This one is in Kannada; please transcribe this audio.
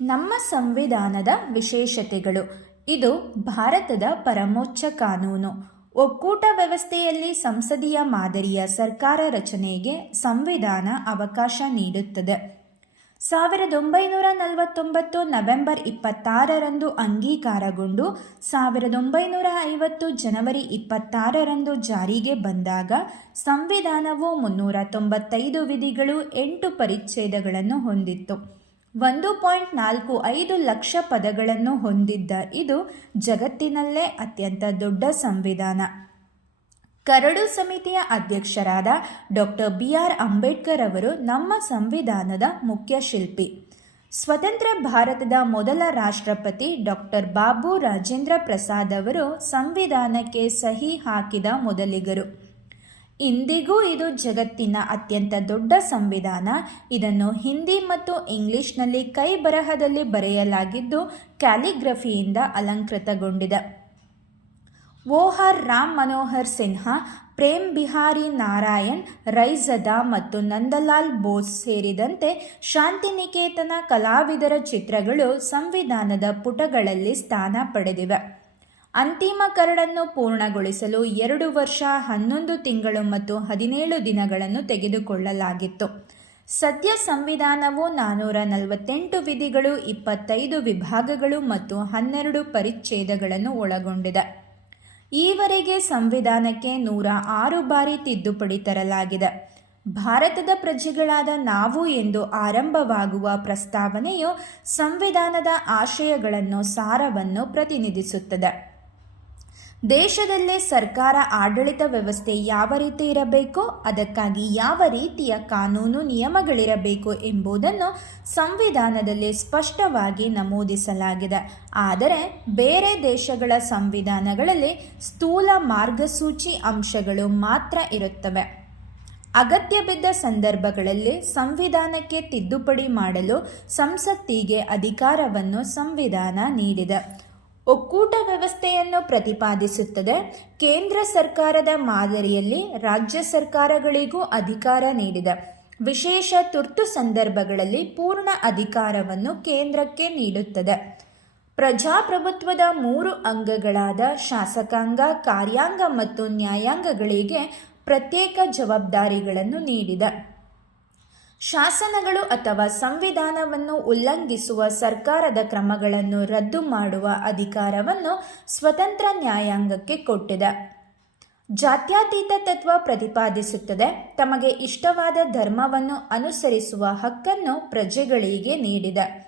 ನಮ್ಮ ಸಂವಿಧಾನದ ವಿಶೇಷತೆಗಳು. ಇದು ಭಾರತದ ಪರಮೋಚ್ಚ ಕಾನೂನು. ಒಕ್ಕೂಟ ವ್ಯವಸ್ಥೆಯಲ್ಲಿ ಸಂಸದೀಯ ಮಾದರಿಯ ಸರ್ಕಾರ ರಚನೆಗೆ ಸಂವಿಧಾನ ಅವಕಾಶ ನೀಡುತ್ತದೆ. ಸಾವಿರದ ಒಂಬೈನೂರ ನಲವತ್ತೊಂಬತ್ತು ನವೆಂಬರ್ ಇಪ್ಪತ್ತಾರರಂದು ಅಂಗೀಕಾರಗೊಂಡು ಸಾವಿರದ ಒಂಬೈನೂರ ಐವತ್ತು ಜನವರಿ ಇಪ್ಪತ್ತಾರರಂದು ಜಾರಿಗೆ ಬಂದಾಗ ಸಂವಿಧಾನವು ಮುನ್ನೂರ ತೊಂಬತ್ತೈದು ವಿಧಿಗಳು ಎಂಟು ಪರಿಚ್ಛೇದಗಳನ್ನು ಹೊಂದಿತ್ತು. ಒಂದು ಪಾಯಿಂಟ್ ನಾಲ್ಕು ಐದು ಲಕ್ಷ ಪದಗಳನ್ನು ಹೊಂದಿದ್ದ ಇದು ಜಗತ್ತಿನಲ್ಲೇ ಅತ್ಯಂತ ದೊಡ್ಡ ಸಂವಿಧಾನ. ಕರಡು ಸಮಿತಿಯ ಅಧ್ಯಕ್ಷರಾದ ಡಾಕ್ಟರ್ ಬಿ ಆರ್ ಅಂಬೇಡ್ಕರ್ ಅವರು ನಮ್ಮ ಸಂವಿಧಾನದ ಮುಖ್ಯ ಶಿಲ್ಪಿ. ಸ್ವತಂತ್ರ ಭಾರತದ ಮೊದಲ ರಾಷ್ಟ್ರಪತಿ ಡಾಕ್ಟರ್ ಬಾಬು ರಾಜೇಂದ್ರ ಪ್ರಸಾದ್ ಅವರು ಸಂವಿಧಾನಕ್ಕೆ ಸಹಿ ಹಾಕಿದ ಮೊದಲಿಗರು. ಇಂದಿಗೂ ಇದು ಜಗತ್ತಿನ ಅತ್ಯಂತ ದೊಡ್ಡ ಸಂವಿಧಾನ. ಇದನ್ನು ಹಿಂದಿ ಮತ್ತು ಇಂಗ್ಲಿಷ್ನಲ್ಲಿ ಕೈ ಬರಹದಲ್ಲಿ ಬರೆಯಲಾಗಿದ್ದು, ಕ್ಯಾಲಿಗ್ರಫಿಯಿಂದ ಅಲಂಕೃತಗೊಂಡಿದೆ. ಓಹರ್ ರಾಮ್ ಮನೋಹರ್ ಸಿನ್ಹಾ, ಪ್ರೇಮ್ ಬಿಹಾರಿ ನಾರಾಯಣ್, ರೈಜದಾ ಮತ್ತು ನಂದಲಾಲ್ ಬೋಸ್ ಸೇರಿದಂತೆ ಶಾಂತಿನಿಕೇತನ ಕಲಾವಿದರ ಚಿತ್ರಗಳು ಸಂವಿಧಾನದ ಪುಟಗಳಲ್ಲಿ ಸ್ಥಾನ ಪಡೆದಿವೆ. ಅಂತಿಮ ಕರಡನ್ನು ಪೂರ್ಣಗೊಳಿಸಲು ಎರಡು ವರ್ಷ, ಹನ್ನೊಂದು ತಿಂಗಳು ಮತ್ತು ಹದಿನೇಳು ದಿನಗಳನ್ನು ತೆಗೆದುಕೊಳ್ಳಲಾಗಿತ್ತು. ಸದ್ಯ ಸಂವಿಧಾನವು ನಾನ್ನೂರ ನಲವತ್ತೆಂಟು ವಿಧಿಗಳು, ಇಪ್ಪತ್ತೈದು ವಿಭಾಗಗಳು ಮತ್ತು ಹನ್ನೆರಡು ಪರಿಚ್ಛೇದಗಳನ್ನು ಒಳಗೊಂಡಿದೆ. ಈವರೆಗೆ ಸಂವಿಧಾನಕ್ಕೆ ನೂರ ಆರು ಬಾರಿ ತಿದ್ದುಪಡಿ ತರಲಾಗಿದೆ. ಭಾರತದ ಪ್ರಜೆಗಳಾದ ನಾವು ಎಂದು ಆರಂಭವಾಗುವ ಪ್ರಸ್ತಾವನೆಯು ಸಂವಿಧಾನದ ಆಶಯಗಳನ್ನು, ಸಾರವನ್ನು ಪ್ರತಿನಿಧಿಸುತ್ತದೆ. ದೇಶದಲ್ಲೇ ಸರ್ಕಾರ ಆಡಳಿತ ವ್ಯವಸ್ಥೆ ಯಾವ ರೀತಿ ಇರಬೇಕೋ, ಅದಕ್ಕಾಗಿ ಯಾವ ರೀತಿಯ ಕಾನೂನು ನಿಯಮಗಳಿರಬೇಕು ಎಂಬುದನ್ನು ಸಂವಿಧಾನದಲ್ಲಿ ಸ್ಪಷ್ಟವಾಗಿ ನಮೂದಿಸಲಾಗಿದೆ. ಆದರೆ ಬೇರೆ ದೇಶಗಳ ಸಂವಿಧಾನಗಳಲ್ಲಿ ಸ್ಥೂಲ ಮಾರ್ಗಸೂಚಿ ಅಂಶಗಳು ಮಾತ್ರ ಇರುತ್ತವೆ. ಅಗತ್ಯ ಬಿದ್ದ ಸಂದರ್ಭಗಳಲ್ಲಿ ಸಂವಿಧಾನಕ್ಕೆ ತಿದ್ದುಪಡಿ ಮಾಡಲು ಸಂಸತ್ತಿಗೆ ಅಧಿಕಾರವನ್ನು ಸಂವಿಧಾನ ನೀಡಿದೆ. ಒಕ್ಕೂಟ ವ್ಯವಸ್ಥೆಯನ್ನು ಪ್ರತಿಪಾದಿಸುತ್ತದೆ. ಕೇಂದ್ರ ಸರ್ಕಾರದ ಮಾದರಿಯಲ್ಲಿ ರಾಜ್ಯ ಸರ್ಕಾರಗಳಿಗೂ ಅಧಿಕಾರ ನೀಡಿದೆ ವಿಶೇಷ ತುರ್ತು ಸಂದರ್ಭಗಳಲ್ಲಿ ಪೂರ್ಣ ಅಧಿಕಾರವನ್ನು ಕೇಂದ್ರಕ್ಕೆ ನೀಡುತ್ತದೆ. ಪ್ರಜಾಪ್ರಭುತ್ವದ ಮೂರು ಅಂಗಗಳಾದ ಶಾಸಕಾಂಗ, ಕಾರ್ಯಾಂಗ ಮತ್ತು ನ್ಯಾಯಾಂಗಗಳಿಗೆ ಪ್ರತ್ಯೇಕ ಜವಾಬ್ದಾರಿಗಳನ್ನು ನೀಡಿದೆ. ಶಾಸನಗಳು ಅಥವಾ ಸಂವಿಧಾನವನ್ನು ಉಲ್ಲಂಘಿಸುವ ಸರ್ಕಾರದ ಕ್ರಮಗಳನ್ನು ರದ್ದು ಮಾಡುವ ಅಧಿಕಾರವನ್ನು ಸ್ವತಂತ್ರ ನ್ಯಾಯಾಂಗಕ್ಕೆ ಕೊಟ್ಟಿದೆ. ಜಾತ್ಯತೀತ ತತ್ವ ಪ್ರತಿಪಾದಿಸುತ್ತದೆ. ತಮಗೆ ಇಷ್ಟವಾದ ಧರ್ಮವನ್ನು ಅನುಸರಿಸುವ ಹಕ್ಕನ್ನು ಪ್ರಜೆಗಳಿಗೆ ನೀಡಿದೆ.